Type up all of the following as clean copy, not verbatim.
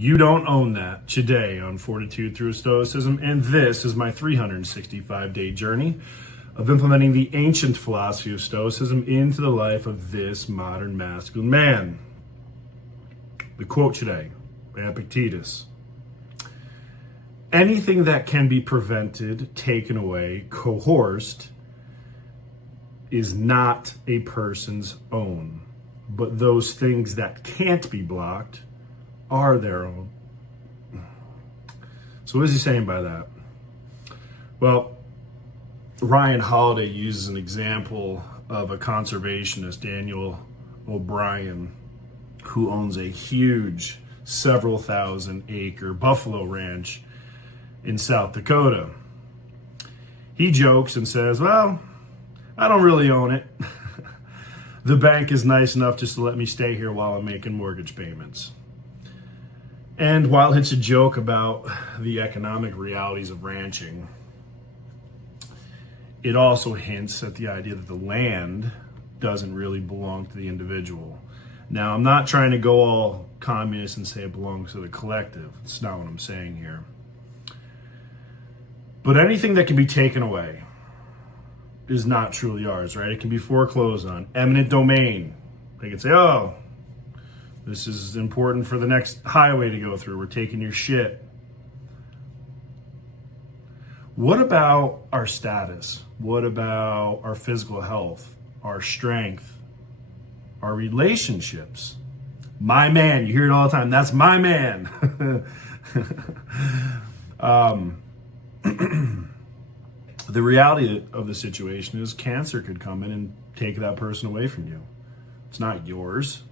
You don't own that. Today on Fortitude through Stoicism, and this is my 365-day journey of implementing the ancient philosophy of Stoicism into the life of this modern masculine man. The quote today by Epictetus: anything that can be prevented, taken away, coerced, is not a person's own, but those things that can't be blocked are their own. So what is he saying by that? Well, Ryan Holiday uses an example of a conservationist, Daniel O'Brien, who owns a huge several thousand acre buffalo ranch in South Dakota. He jokes and says, well, I don't really own it. The bank is nice enough just to let me stay here while I'm making mortgage payments. And while it's a joke about the economic realities of ranching, it also hints at the idea that the land doesn't really belong to the individual. Now, I'm not trying to go all communist and say it belongs to the collective. It's not what I'm saying here. But anything that can be taken away is not truly ours, right? It can be foreclosed on. Eminent domain. They can say, oh, this is important for the next highway to go through. We're taking your shit. What about our status? What about our physical health, our strength, our relationships? My man, you hear it all the time. That's my man. The reality of the situation is cancer could come in and take that person away from you. It's not yours.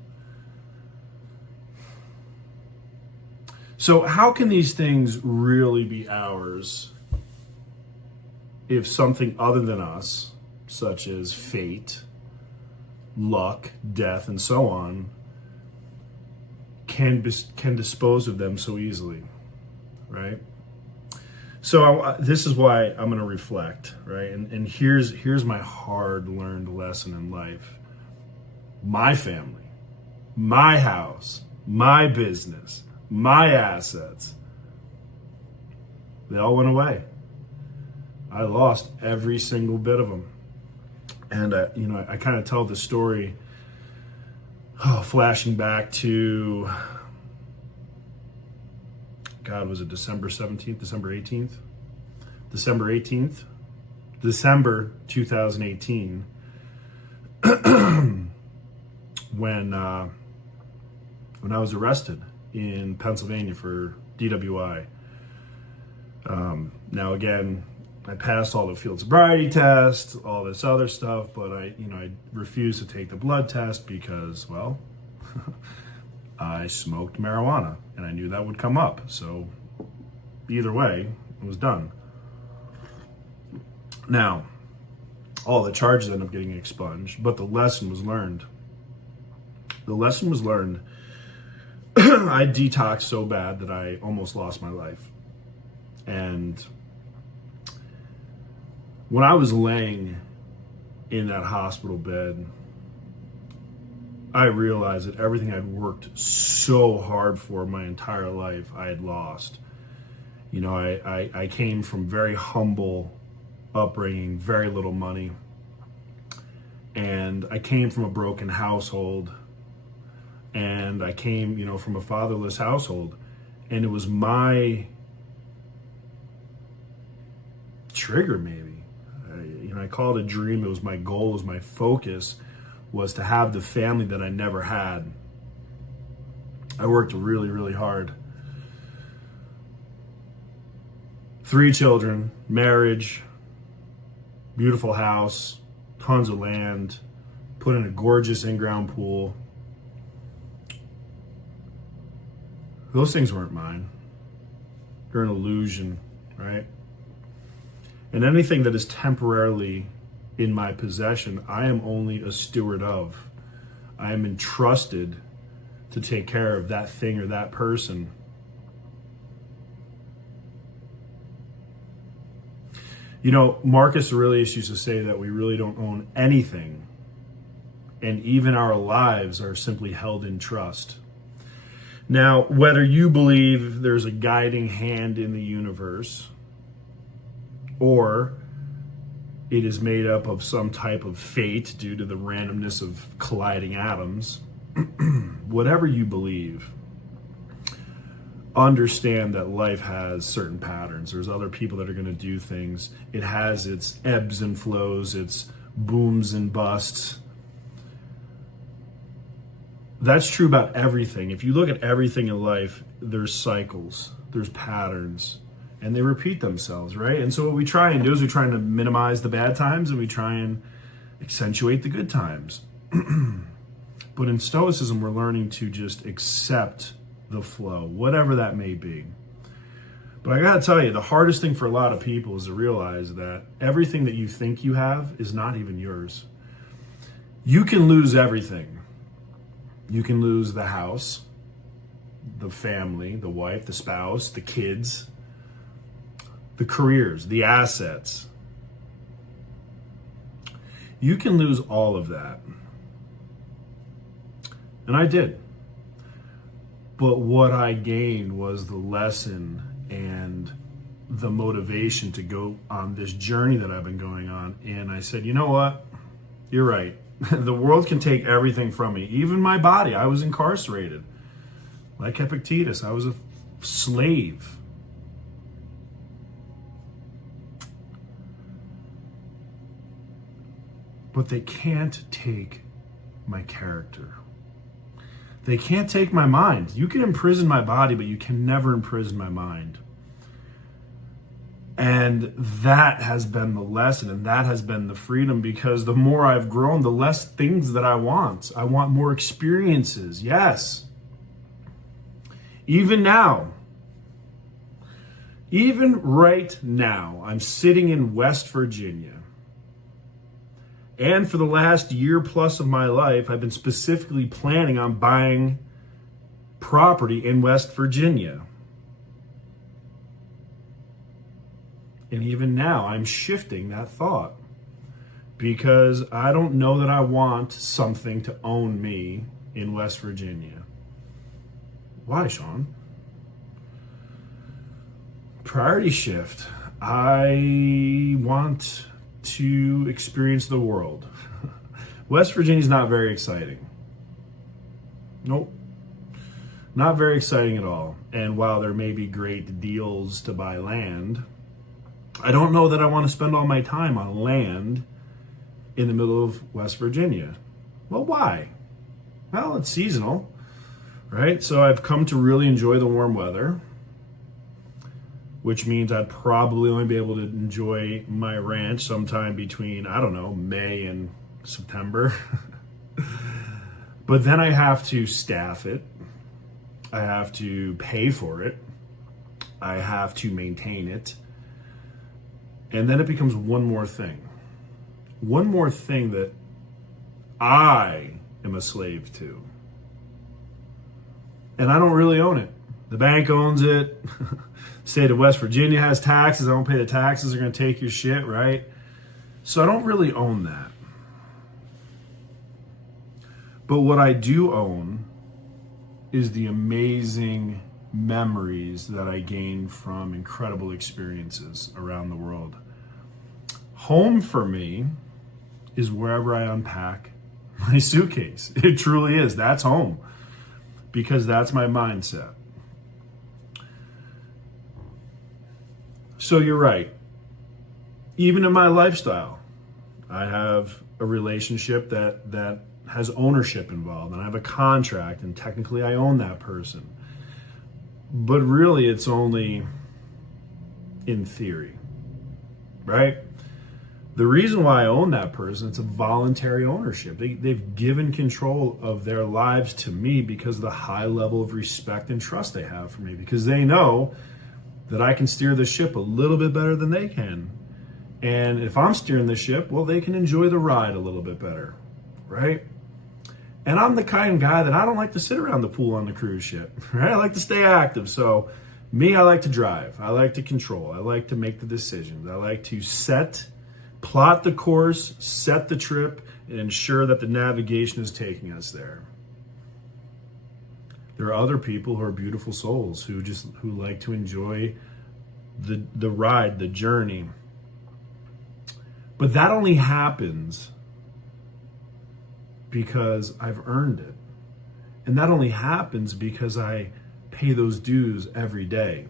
So how can these things really be ours if something other than us, such as fate, luck, death, and so on, can dispose of them so easily, right? So this is why I'm going to reflect, right? And here's my hard-learned lesson in life. My family, my house, my business, my assets, they all went away. I lost every single bit of them. And, I kind of tell the story, flashing back to, God, was it December 17th, December 18th? December 2018, when I was arrested in Pennsylvania for DWI. Now again, I passed all the field sobriety tests, all this other stuff, but I refused to take the blood test because, well, I smoked marijuana and I knew that would come up. So either way, it was done. Now, all the charges ended up getting expunged, but the lesson was learned. The lesson was learned. I detoxed so bad that I almost lost my life. And when I was laying in that hospital bed, I realized that everything I'd worked so hard for my entire life, I had lost. I came from very humble upbringing, very little money. And I came from a broken household. And I came, from a fatherless household. And it was my trigger, maybe. I call it a dream. It was my goal, it was my focus, was to have the family that I never had. I worked really, really hard. 3 children, marriage, beautiful house, tons of land, put in a gorgeous in-ground pool. Those things weren't mine. They're an illusion, right? And anything that is temporarily in my possession, I am only a steward of. I am entrusted to take care of that thing or that person. Marcus Aurelius used to say that we really don't own anything, and even our lives are simply held in trust. Now, whether you believe there's a guiding hand in the universe or it is made up of some type of fate due to the randomness of colliding atoms, whatever you believe, understand that life has certain patterns. There's other people that are going to do things. It has its ebbs and flows, its booms and busts. That's true about everything. If you look at everything in life, there's cycles, there's patterns, and they repeat themselves, right? And so what we try and do is we try to minimize the bad times and we try and accentuate the good times. But in Stoicism, we're learning to just accept the flow, whatever that may be. But I gotta tell you, the hardest thing for a lot of people is to realize that everything that you think you have is not even yours. You can lose everything. You can lose the house, the family, the wife, the spouse, the kids, the careers, the assets. You can lose all of that. And I did. But what I gained was the lesson and the motivation to go on this journey that I've been going on. And I said, you know what? You're right. The world can take everything from me, even my body. I was incarcerated. Like Epictetus, I was a slave. But they can't take my character. They can't take my mind. You can imprison my body, but you can never imprison my mind. And that has been the lesson, and that has been the freedom, because the more I've grown, the less things that I want. I want more experiences, yes. Even now, even right now, I'm sitting in West Virginia. And for the last year plus of my life, I've been specifically planning on buying property in West Virginia. And even now, I'm shifting that thought because I don't know that I want something to own me in West Virginia. Why, Shawn? Priority shift. I want to experience the world. West Virginia's not very exciting. Nope. Not very exciting at all. And while there may be great deals to buy land, I don't know that I want to spend all my time on land in the middle of West Virginia. Well, why? Well, it's seasonal, right? So I've come to really enjoy the warm weather, which means I'd probably only be able to enjoy my ranch sometime between, I don't know, May and September. But then I have to staff it. I have to pay for it. I have to maintain it. And then it becomes one more thing. One more thing that I am a slave to. And I don't really own it. The bank owns it. State of West Virginia has taxes. I don't pay the taxes. They're going to take your shit, right? So I don't really own that. But what I do own is the amazing memories that I gained from incredible experiences around the world. Home for me is wherever I unpack my suitcase. It truly is. That's home. Because that's my mindset. So you're right. Even in my lifestyle, I have a relationship that has ownership involved, and I have a contract, and technically I own that person. But really, it's only in theory, right? The reason why I own that person, it's a voluntary ownership. They've given control of their lives to me because of the high level of respect and trust they have for me, because they know that I can steer the ship a little bit better than they can. And if I'm steering the ship, well, they can enjoy the ride a little bit better, right? And I'm the kind of guy that I don't like to sit around the pool on the cruise ship, right? I like to stay active. So me, I like to drive. I like to control. I like to make the decisions. I like to plot the course, set the trip, and ensure that the navigation is taking us there. There are other people who are beautiful souls who like to enjoy the ride, the journey. But that only happens because I've earned it. And that only happens because I pay those dues every day.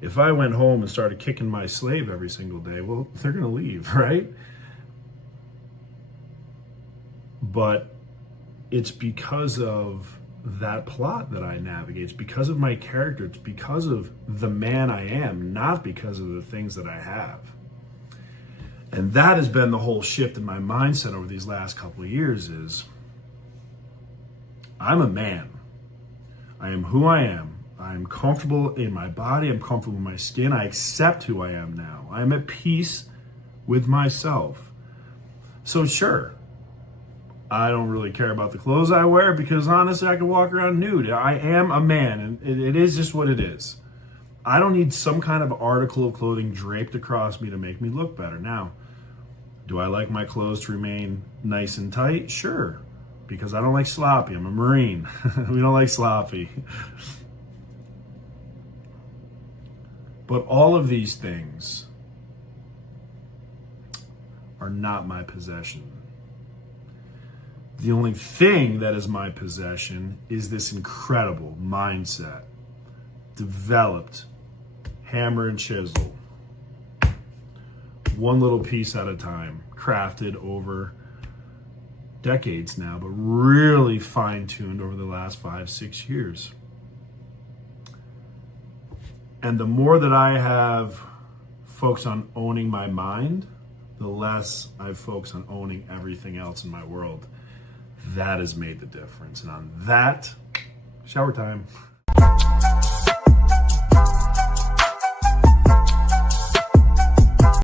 If I went home and started kicking my slave every single day, well, they're going to leave, right? But it's because of that plot that I navigate. It's because of my character. It's because of the man I am, not because of the things that I have. And that has been the whole shift in my mindset over these last couple of years is I'm a man. I am who I am. I'm comfortable in my body. I'm comfortable in my skin. I accept who I am now. I'm at peace with myself. So sure, I don't really care about the clothes I wear because honestly, I can walk around nude. I am a man, and it is just what it is. I don't need some kind of article of clothing draped across me to make me look better. Now, do I like my clothes to remain nice and tight? Sure, because I don't like sloppy. I'm a Marine. We don't like sloppy. But all of these things are not my possession. The only thing that is my possession is this incredible mindset, developed, hammer and chisel, one little piece at a time, crafted over decades now, but really fine-tuned over the last 5-6 years. And the more that I have focused on owning my mind, the less I've focused on owning everything else in my world. That has made the difference. And on that, shower time.